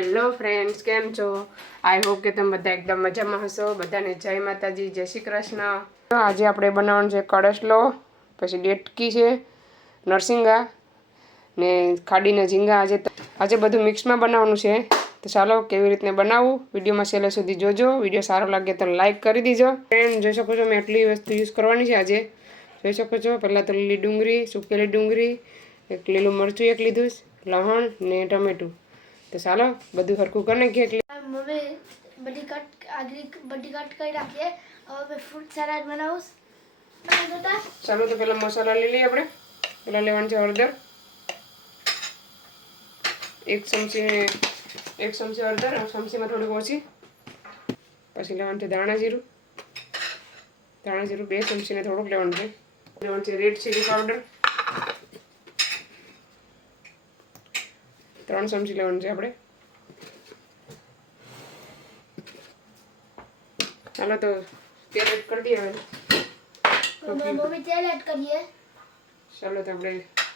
Hello friends, કેમ છો? I hope કે તમે બધા એકદમ મજામાં હશો. બધાને જય માતાજી, જય શ્રી કૃષ્ણ. આજે આપણે બનાવવાનું છે કળશલો, પછી ડેટકી છે, નરસિંગા ને ખાડીના ઝીંગા. આજે બધું મિક્સમાં બનાવવાનું છે. તો ચાલો કેવી રીતને બનાવવું વિડીયોમાં છેલ્લે સુધી જોજો. વિડીયો સારો લાગે તો લાઇક કરી દીજો. ફ્રેન્ડ જોઈ શકો છો મેં એટલી વસ્તુ યુઝ કરવાની છે આજે. જોઈ શકો છો પહેલાં તો લીલી ડુંગળી, સુકેલી ડુંગળી, એક લીલું મરચું એક લીધું, લસણ ને ટમેટું. તો ચાલો બધું સરખું કરી નાખીએ. એટલે મમ્મી બધી કટ કરી રાખીએ. હવે ફ્રૂટ સલાડ બનાવું. ચાલો તો પહેલાં મસાલા લઈ લઈએ આપણે. પહેલાં લેવાનું છે હળદર, એક ચમચી હળદર, ચમચીમાં થોડીક ઓછી. પછી લેવાનું છે ધાણા જીરું 2 ચમચીને થોડુંક લેવાનું છે રેડ ચીલી પાવડર 3 ચમચી લેવાનું છે આપણે. ચાલો તો તેલ એડ કરી દઈએ હવે. મમ્મી તેલ એડ કરીએ. ચાલો તો આપણે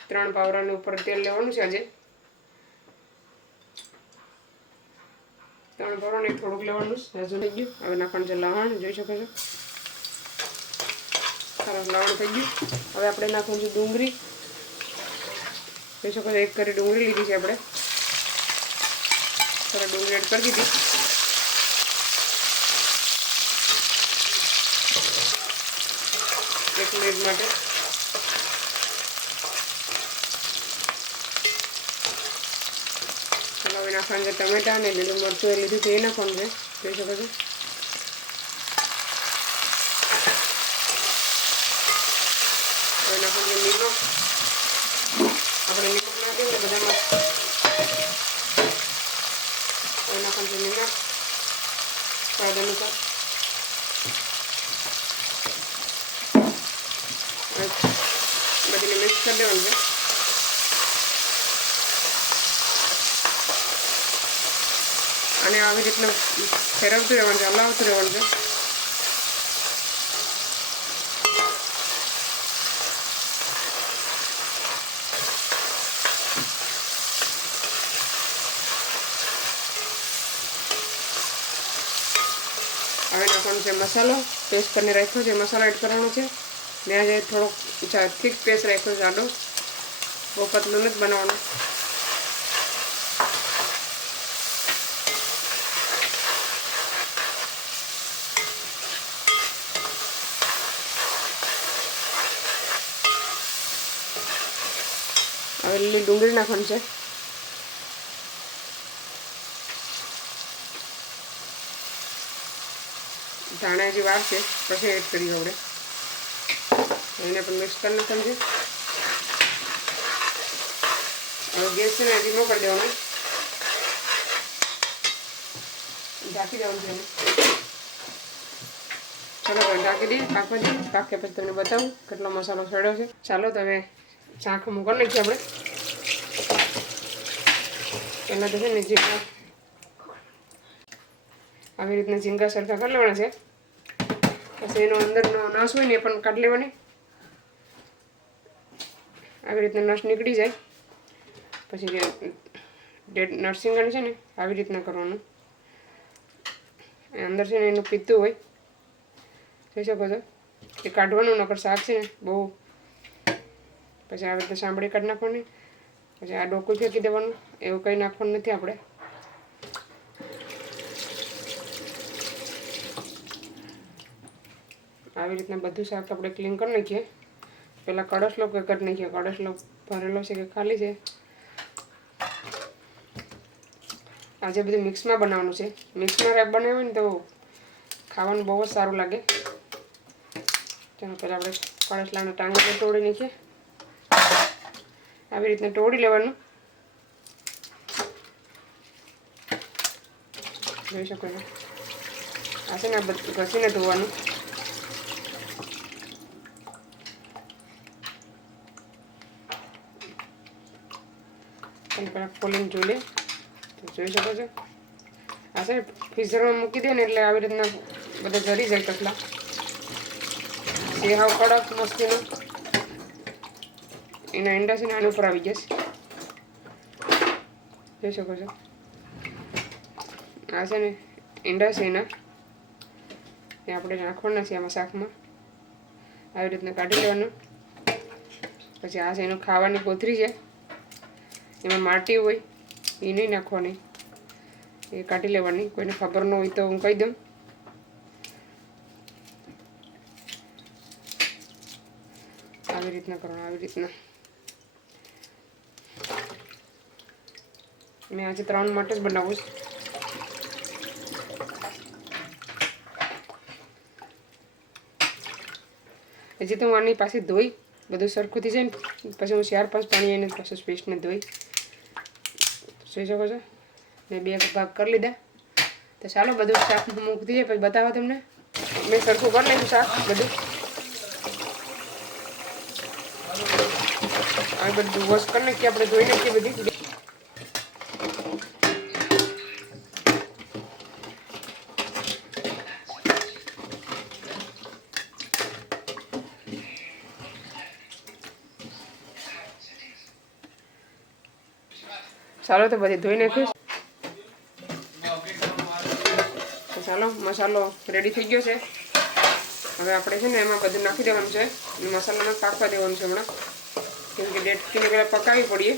3 પાવરાની ઉપર તેલ લેવાનું છે આજે. 3 પાવરાને થોડુંક લેવાનું છે. હજુ થઈ ગયું. હવે નાખવાનું છે લસણ. જોઈ શકો છો સરસ લસણ થઈ ગયું. હવે આપણે નાખવાનું છે ડુંગળી. જોઈ શકો છો 1 કરી ડુંગળી લીધી છે આપણે. સરસ ડુંગળી એડ કરી દીધી. એક મિનિટ માટે હવે નાખવાનું છે ટમેટા અને લીલું મરચું એ લીધું છે એ નાખવાનું છે. જોઈ શકો છો હવે નાખવાનું છે નિમક. આપણે નિમક નાખીએ ને બધામાં. હવે નાખવાનું છે નિમક સ્વાદ અનુસાર. બધીને મિક્સ કરી દેવાનું છે. અને આવી રીતના ફેરવતું રહેવાનું છે, હલાવતું રહેવાનું છે. હવે નાખવાનું છે મસાલો. પેસ્ટ કરીને રાખ્યો છે મસાલો એડ કરવાનો છે. મેં આજે થોડોક થીક પેસ્ટ રાખ્યો છે આડો, બહુ પતલું નથી બનાવવાનું. હવે લીલી ડુંગળી નાખવાની છે. ધાણા જે વાર છે પછી એડ કરી આપણે. એને પણ મિક્સ કરી નાખવાનું છે. હવે ગેસ છે ને ધીમો કરી દેવાનો, ઢાંકી દેવાનું છે એને. ચાલો હવે ઢાંકી દઈએ, પાકવા દઈએ. પાકે પછી તમને બતાવું કેટલો મસાલો સડ્યો છે. ચાલો તો હવે શાક મૂકી નાખીએ આપણે. પહેલાં તો છે ને ઝીંગા આવી રીતના ઝીંગા સરખા કરી લેવાના છે. પછી એનો અંદરનો નસ હોય ને એ પણ કાઢી લેવાની. આવી રીતના નસ નીકળી જાય પછી નરસિંગાને છે ને આવી રીતના કરવાનું. અંદર છે ને એનું પીતું હોય, જોઈ શકો છો. એ કાઢવાનું, નકર શાક છે ને બહુ. પછી આવી રીતે સાંભળી કાઢી નાખવાની. પછી આ ડોકું ફેંકી દેવાનું. એવું કંઈ નાખવાનું નથી આપણે. આવી રીતના બધું શાક આપણે ક્લીન કરી નાખીએ. પહેલાં કળશલો કરી નાખીએ. કળશલો ભરેલો છે કે ખાલી છે. આજે બધું મિક્સમાં બનાવવાનું છે. મિક્સમાં રેપ બનાવીએ ને તો ખાવાનું બહુ જ સારું લાગે. ચાલો પહેલાં આપણે કળશલાને ટાંગીને તોડી નાખીએ. આવી રીતના તોડી લેવાનું. જોઈ શકો છો આ છે ને બધું ઘસીને ધોવાનું. પહેલાં ખોલીને જોઈ લે તો જોઈ શકો છો. આ છે ફ્રીઝરમાં મૂકી દે ને એટલે આવી રીતના બધા જરી જાય કટલા. એ હાવ કડક મસ્તીનો એના ઈંડા છે ને આની ઉપર આવી જશે. જોઈ શકો છો. આ છે ને ઈંડા છે એના એ આપણે નાખવાના છે આમાં શાકમાં આવી રીતના કાઢી લેવાનું. પછી આ છે એનું ખાવાની કોથળી છે, એમાં માટી હોય એ નહીં નાખવાની, એ કાઢી લેવાની. કોઈને ખબર ન હોય તો હું કહી દઉં. આવી રીતના કરવાનું, આવી રીતના. મેં આજે 3 માટે જ બનાવું છું. હજી તો હું આની પાસે ધોઈ બધું સરખું થઈ જાય ને પછી હું 4-5 પાણી એને પાછું સ્પેસને ધોઈ જોઈ શકો છો ને 2 ભાગ કરી લીધા. તો ચાલો બધું શાક મૂકી દઈએ પછી બતાવવા તમને. મેં સરખું કરી નાખ્યું શાક બધું. આ બધું વોશ કરી નાખીએ આપણે, ધોઈ નાખીએ બધી. ચાલો તો બધી ધોઈ નાખીશ. તો ચાલો મસાલો રેડી થઈ ગયો છે. હવે આપણે છે ને એમાં બધું નાખી દેવાનું છે. મસાલામાં પાકવા દેવાનું છે હમણાં, કેમ કે ડેટકીને પહેલાં પકાવી પડીએ.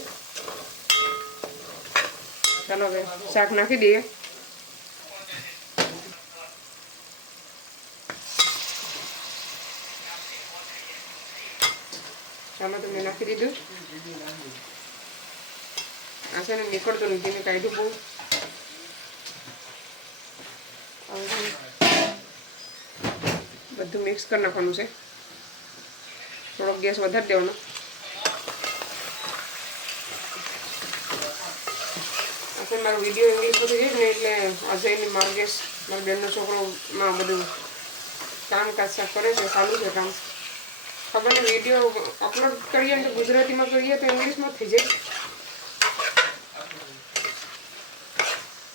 ચાલો હવે શાક નાખી દઈએ. ચાલો તો મેં નાખી દીધું. આ છે ને નીકળતું નથી, મેં કાઢ્યું બહુ. બધું મિક્સ કરી નાખવાનું છે. થોડોક ગેસ વધારી દેવાનો. આ છે મારો વિડીયો ઇંગ્લિશમાં થઈ જાય ને એટલે અજયની માર્ગેશ મારા બેનનો છોકરોમાં બધું કામકાજ કરે છે, ચાલુ છે કામ. ખબર ને વિડીયો અપલોડ કરીએ ને તો ગુજરાતીમાં કરીએ તો ઇંગ્લિશમાં થઈ જાય.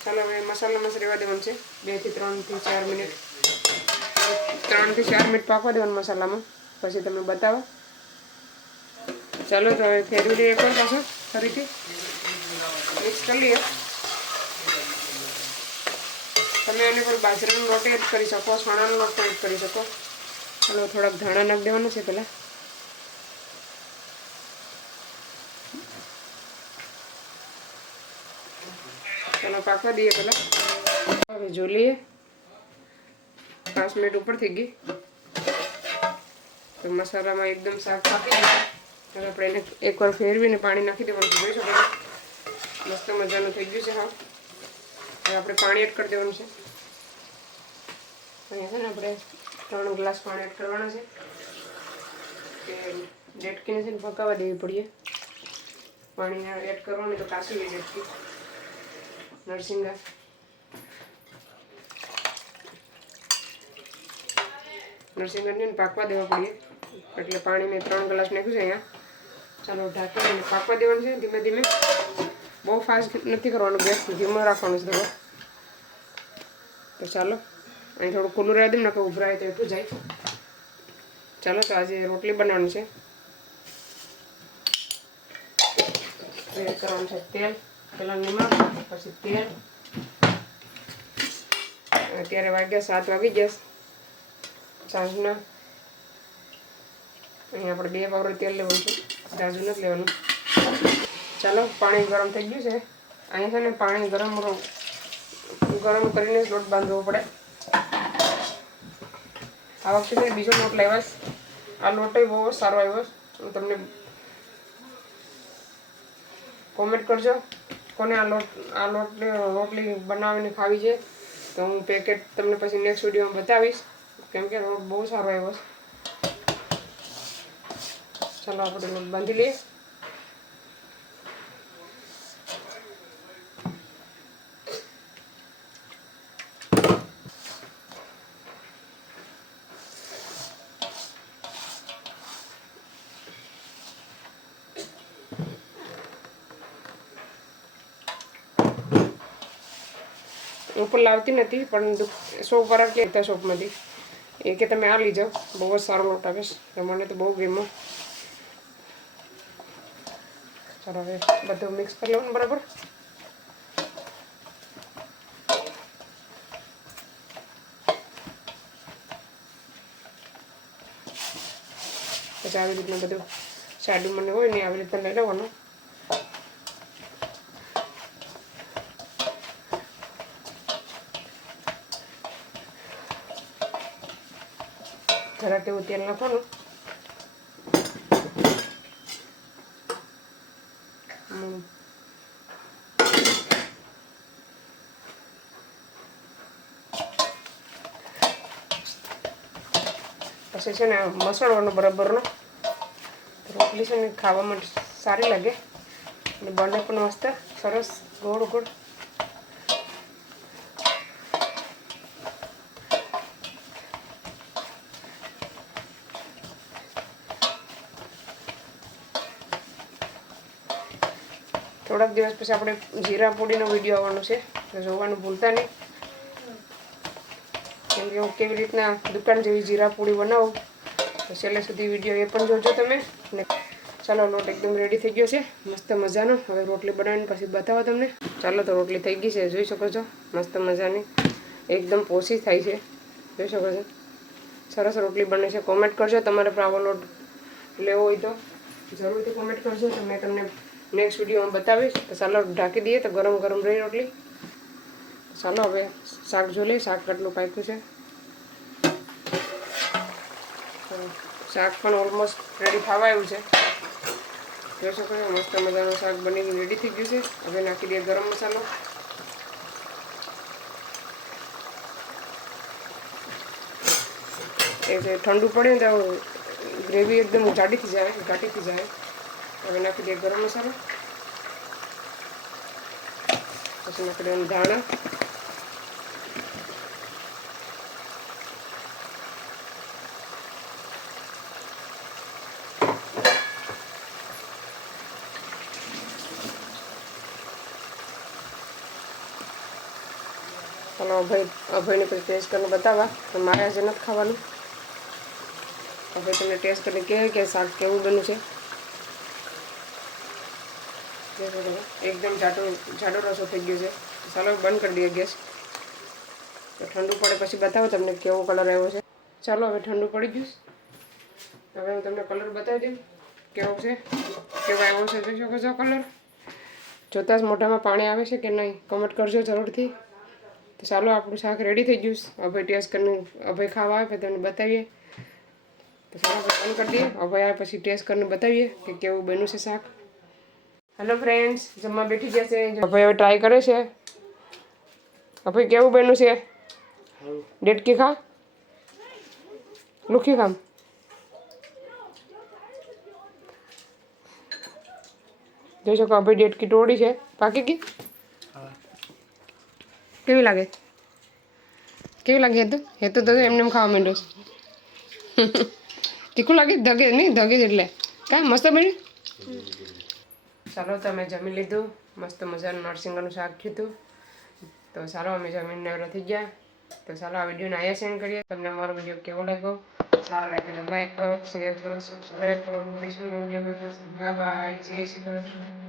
ચાલો હવે મસાલામાં રહેવા દેવાનું છે 2 થી 3 થી 4 મિનિટ. 3 થી 4 મિનિટ પાકવા દેવાનું મસાલામાં, પછી તમને બતાવો. ચાલો તો હવે ફેરવી દઈએ એકવાર પાછું ફરીથી મિક્સ કરી લઈએ. તમે એની પર બાજરાનો લોટ એડ કરી શકો, ચણાનો લોટ એડ કરી શકો. ચાલો થોડાક ધાણા નાખી દેવાનું છે પહેલાં. ચાલો પાકવા દઈએ પહેલાં. હવે જોઈ લઈએ 5 મિનિટ ઉપર થઈ ગઈ. તો મસાલામાં એકદમ શાક પાકી ગયું. હવે આપણે એને એકવાર ફેરવીને પાણી નાખી દેવાનું જોઈ શકો. મસ્ત મજાનું થઈ ગયું છે. હા, હવે આપણે પાણી એડ કરી દેવાનું છે. અહીંયા છે ને આપણે 3 ગ્લાસ પાણી એડ કરવાના છે. કે ડેટકીને છે ને પકાવવા દેવી પડીએ. પાણી એડ કરવાનું તો કાચી લઈ ડેટકી નરસિંગા. નરસિંગાને પાકવા દેવા પડીએ એટલે પાણી મેં 3 ગ્લાસ નાખ્યું છે અહીંયા. ચાલો ઢાંકીને પાકવા દેવાનું છે ધીમે ધીમે. બહુ ફાસ્ટ નથી કરવાનું, ગેસ ધીમો રાખવાનું છે થોડો. તો ચાલો અહીં થોડું ખુલ્લું રહેવા દે ને, કે ઉભરાય તો એટલું જાય. ચાલો તો આજે રોટલી બનાવવાની છે. એડ કરવાનું છે તેલ, પહેલાં નિમક, પછી તેલ. અત્યારે વાગ્યા 7 વાગી ગયા સાંજના. અહીં આપણે 2 પાવડર તેલ લેવાનું છે, જાજુ નથી લેવાનું. ચાલો પાણી ગરમ થઈ ગયું છે. અહીંયા છે ને પાણી ગરમ કરીને લોટ બાંધવો પડે. આ વખતે છે બીજો લોટ લાવ્યા. આ લોટ બહુ સારો આવ્યો. હું તમને કોમેન્ટ કરજો કોને આ રોટલી બનાવીને ખાવી છે. તો હું પેકેટ તમને પછી નેક્સ્ટ વિડીયોમાં બતાવીશ, કેમ કે લોટ બહુ સારો આવ્યો. ચાલો આપણે લોટ બાંધી લઈએ. ઉપર લાવતી નથી પણ શોપ વાળા કહેતા શોપમાંથી એ કે તમે આ લઈ જાઓ, બહુ જ સારો લોટ આવે છે. મને તો બહુ ગમ્યો. ચાલો હવે બધું મિક્સ કરી લેવાનું બરાબર. પછી આવી રીતના બધું સાડું મને હોય ને આવી રીતના લઈ લેવાનું. જરાક એવું તેલ નાખવાનું. પછી છે ને મસાળવાનો બરાબરનો, રોટલી છે ને ખાવામાં સારી લાગે અને બને પણ મસ્ત સરસ ગોળ ગોળ. થોડાક દિવસ પછી આપણે જીરા પૂડીનો વિડીયો આવવાનો છે, તો જોવાનું ભૂલતા નહીં. કેમ કે હું કેવી રીતના દુકાન જેવી જીરા પૂડી બનાવું, તો છેલ્લે સુધી વિડીયો એ પણ જોજો તમે. ને ચાલો, લોટ એકદમ રેડી થઈ ગયો છે મસ્ત મજાનો. હવે રોટલી બનાવીને પછી બતાવો તમને. ચાલો, તો રોટલી થઈ ગઈ છે, જોઈ શકો છો મસ્ત મજાની, એકદમ પોસી થાય છે, જોઈ શકો છો. સરસ રોટલી બને છે. કોમેન્ટ કરજો તમારે પણ આવો લોટ લેવો હોય તો જરૂરથી કોમેન્ટ કરજો, તો મેં તમને નેક્સ્ટ વિડીયોમાં બતાવીશ. તો ચાલો ઢાંકી દઈએ, તો ગરમ ગરમ રહી રોટલી. ચાલો હવે શાક જો લઈએ, શાક કેટલું પાક્યું છે. શાક પણ ઓલમોસ્ટ રેડી થવા આવ્યું છે, જોઈ શકો છો. મસ્ત મજાનું શાક બની રેડી થઈ ગયું છે. હવે નાખી દઈએ ગરમ મસાલો. એ જે ઠંડુ પડે ને તો ગ્રેવી એકદમ ઘાટી થઈ જાય. હવે નાખી દઈએ ગરમ મસાલો. પછી નાખી દઈએ ધાણા. ચાલો અભયને પછી ટેસ્ટ કરીને બતાવવા, તો મારે આજે નથી ખાવાનું. હવે તમને ટેસ્ટ કરીને કહે કે શાક કેવું બન્યું છે. એકદમ જાડો રસો થઈ ગયો છે. ચાલો બંધ કરી દઈએ ગેસ, તો ઠંડુ પડે પછી બતાવો તમને કેવો કલર આવ્યો છે. ચાલો હવે ઠંડુ પડી ગયું, હવે હું તમને કલર બતાવી દઉં કેવો છે, કેવો આવ્યો છે. જોઈ શકો છો કલર. જોતાં જ મોઢામાં પાણી આવે છે કે નહીં કમેન્ટ કરજો જરૂરથી. તો ચાલો આપણું શાક રેડી થઈ ગયું. અભય ટેસ્ટ કરીને અભય ખાવા આવે તમને બતાવીએ. તો ચાલો બંધ કરી દઈએ. અભય આવે પછી ટેસ્ટ કરીને બતાવીએ કે કેવું બન્યું છે શાક. હેલો ફ્રેન્ડ્સ, જમવા બેઠી ગયા છે. અભય હવે ટ્રાય કરે છે. અભય કેવું બન્યું છે? ડેટકી ખા, લુખી ખામ. જોઈ શકો અભય ડેટકી તોડી છે. પાકી ગઈ? કેવી લાગે? હેતુ તો એમને ખાવા માંડ્યો છે. તીખું લાગે? ધગે નહીં, ધગે એટલે કાંઈ મસ્ત બન્યું. ચાલો, તમે જમી લીધું. મસ્ત મજાનું નરસિંગાનું શાક થયું હતું. તો ચાલો અમે જમીને નવરા થઈ ગયા. તો ચાલો આ વિડીયોને અહીંયા સેન્ડ કરીએ. તમને અમારો વિડીયો કેવો લાગ્યો? સારો લાગે તો લાઈક કરો, શેર કરો, સબસ્ક્રાઈબ કરો. Bye bye. જય શ્રી કૃષ્ણ.